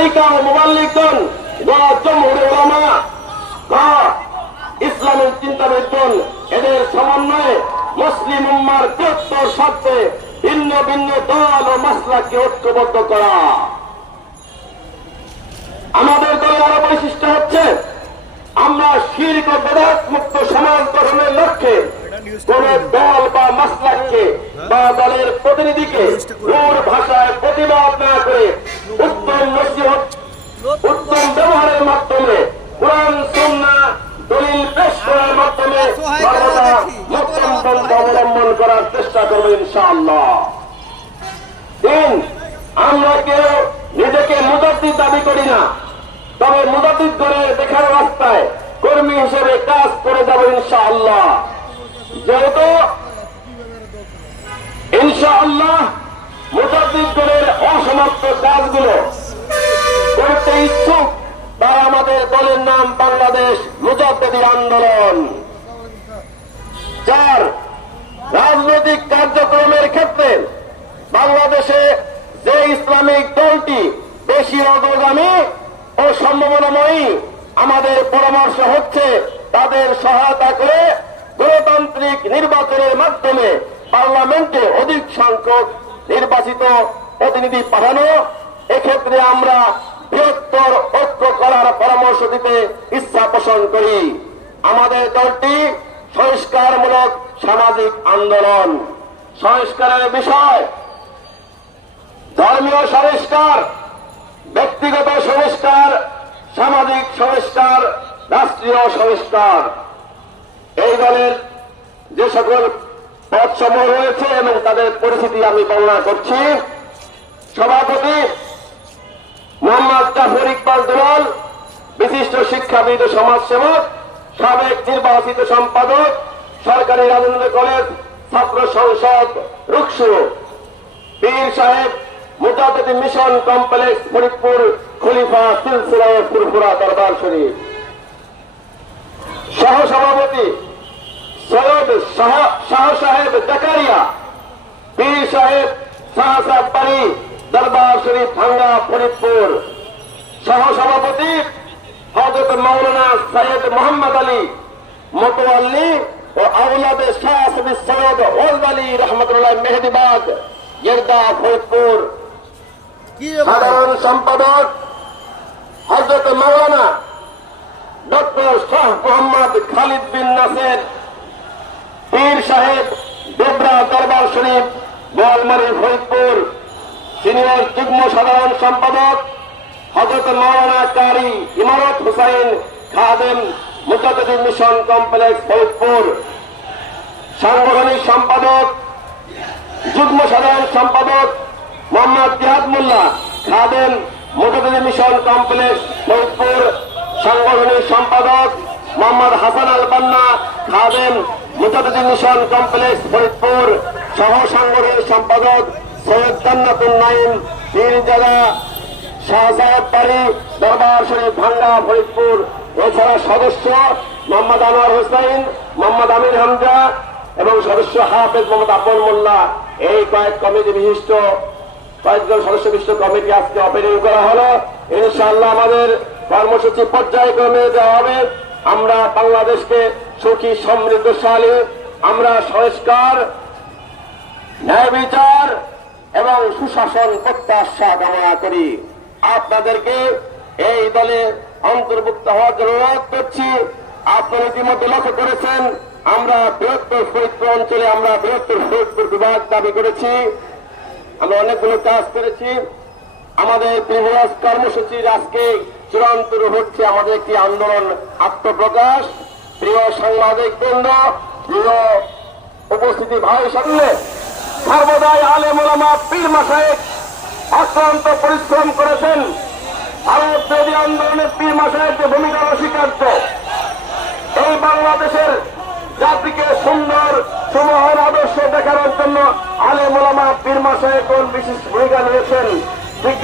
তরিকা ও মোবাল্লিকগণ ওলামা ঘ ইসলামের চিন্তাবিদগণ, এদের সমন্বয়ে মুসলিম উম্মার বৃহত্তর স্বার্থে ভিন্ন ভিন্ন দল ও মাসলাকে ঐক্যবদ্ধ করা। আমাদের দলের আরও বৈশিষ্ট্য হচ্ছে, আমরা শিল্প বেদাত নসিহত উত্তম ব্যবহারের মাধ্যমে কোরআন সুন্না দলিল পেশ করার মাধ্যমে অবলম্বন করার চেষ্টা করব ইনশাআল্লাহ। তিন আমরা কেউ নিজেকে মুদাদ্দিদ দাবি করি না। তবে মুদাদ্দিদ করে দেখার রাস্তায় কর্মী হিসেবে কাজ করে যাব ইনশাআল্লাহ। যেহেতু ইনশাআল্লাহ মুদাদ্দিদ দলের অসমাপ্ত কাজগুলো ইচ্ছুক তাই আমাদের দলের নাম বাংলাদেশ মুজাদ্দিদি আন্দোলন। চার রাজনৈতিক কার্যক্রমের ক্ষেত্রে বাংলাদেশে যে ইসলামিক দলটি বেশি অগ্রগামী ও সম্ভাবনাময়ী আমাদের পরামর্শ হচ্ছে তাদের সহায়তা করে গণতান্ত্রিক নির্বাচনের মাধ্যমে পার্লামেন্টে অধিক সংখ্যক নির্বাচিত প্রতিনিধি পাঠানো। এক্ষেত্রে আমরা বৃহত্তর ঐক্য করার পরামর্শ দিতে ইচ্ছা পোষণ করি। আমাদের দলটি সংস্কারমূলক সামাজিক আন্দোলন। সংস্কারের বিষয়, ধর্মীয় সংস্কার ব্যক্তিগত সংস্কার সামাজিক সংস্কার রাষ্ট্রীয় সংস্কার এই দলের যে সকল পদসমূহ রয়েছে এবং তাদের পরিস্থিতি আমি বর্ণনা করছি। সভাপতি মোহাম্মদ জাফর ইকবাল দুলাল বিশিষ্ট শিক্ষাবিদ সমাজসেবক, সাবেক নির্বাচিত সম্পাদক, সরকারি রাজেন্দ্র কলেজ ছাত্র সংসদ রুকসু। পীর সাহেব মুজাদ্দিদ মিশন কমপ্লেক্স ফরিদপুর খলিফা সিলসিলায় ফুরফুরা দরবার শরীফ। সহসভাপতি সৈয়দ শাহ শাহ সাহেব জাকারিয়া, পীর সাহেব শাহসাদ বাড়ি দরবার শরীফ ভাঙ্গা ফরিদপুর। সহসভাপতি হজরত মৌলানা সৈয়দ মোহাম্মদ আলী মতোয়াল্লি ও আউলাদে শাহ সৈয়দ ওয়াল আলী রহমতুল্লাহ মেহেদিবাগ গেরদা ফরিদপুর। সাধারণ সম্পাদক হজরত মৌলানা ডক্টর শাহ মোহাম্মদ খালিদ বিন নাসের পীর সাহেব ডোবরা দরবার শরীফ গোয়ালমারি ফরিদপুর। সিনিয়র যুগ্ম সাধারণ সম্পাদক হজরত মৌলানা কারি ইমারত হুসাইন খাদেম মুজাদ্দিদ মিশন কমপ্লেক্স ফরিদপুর। সাংগঠনিক সম্পাদক, যুগ্ম সাধারণ সম্পাদক মোহাম্মদ জিহাদ মোল্লা খাদেম মুজাদ্দিদ মিশন কমপ্লেক্স ফরিদপুর। সাংগঠনিক সম্পাদক মোহাম্মদ হাসান আল বান্না খাদেম মুজাদ্দিদ মিশন কমপ্লেক্স ফরিদপুর। সহ সাংগঠনিক সম্পাদক সৈয়দ জান্নাতুল নাইম পীরজাদা শাহজাদ বাড়ি দরবার শরীফ, ভাঙ্গা, ফরিদপুর এছাড়া সদস্য মোহাম্মদ আনোয়ার হোসেন, মোহাম্মদ আমির হামজা এবং সদস্য হাফেজ মোহাম্মদ আব্বুল মোল্লা। এই কয়েক কমিটি বিশিষ্ট, কয়েকজন সদস্য বিশিষ্ট কমিটি আজকে অপেনিং করা হলো। ইনশাআল্লাহ আমাদের কর্মসূচি পর্যায়ে পর্যায়ক্রমে দেওয়া হবে। আমরা বাংলাদেশকে সুখী, সমৃদ্ধশালী, আমরা সংস্কার ন্যায় বিচার এবং সুশাসন, প্রত্যাশা কামনা করি। আপনাদেরকে এই দলে অন্তর্ভুক্ত হওয়ার জন্য অনুরোধ করছি। আপনারা ইতিমধ্যে লক্ষ্য করেছেন, আমরা বৃহত্তর ফরিদপুর অঞ্চলে আমরা বৃহত্তর ফরিদপুর বিভাগ দাবি করেছি। আমরা অনেকগুলো কাজ করেছি। আমাদের প্রিভিয়াস কর্মসূচির আজকে চূড়ান্ত হচ্ছে আমাদের একটি আন্দোলন আত্মপ্রকাশ। প্রিয় সাংবাদিক বৃন্দ প্রিয় উপস্থিতি ভাই সামনে সর্বদাই আলে মোলামা পীর মাসায়েক অক্লান্ত পরিশ্রম করেছেন। ভারত বিরোধী আন্দোলনের পীর মাসায় যে ভূমিকা অস্বীকার্য, এই বাংলাদেশের জাতিকে সুন্দর সুমহান আদর্শ দেখানোর জন্য আলে মোলামা পীর কোন বিশেষ ভূমিকা নিয়েছেন। ঠিক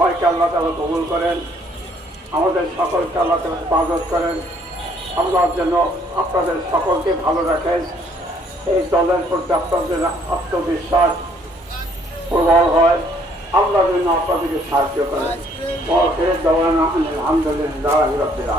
সবাইকে আল্লাহ তালা কবুল করেন। আমাদের সকলকে আল্লাহ তালা হেফাজত করেন। আল্লাহ যেন আপনাদের সকলকে ভালো রাখেন। এই দলের প্রতি আপনাদের আত্মবিশ্বাস প্রবল হয়। আল্লাহ যেন আপনাদেরকে সাহায্য করেন। আলহামদুলিল্লাহ রবিল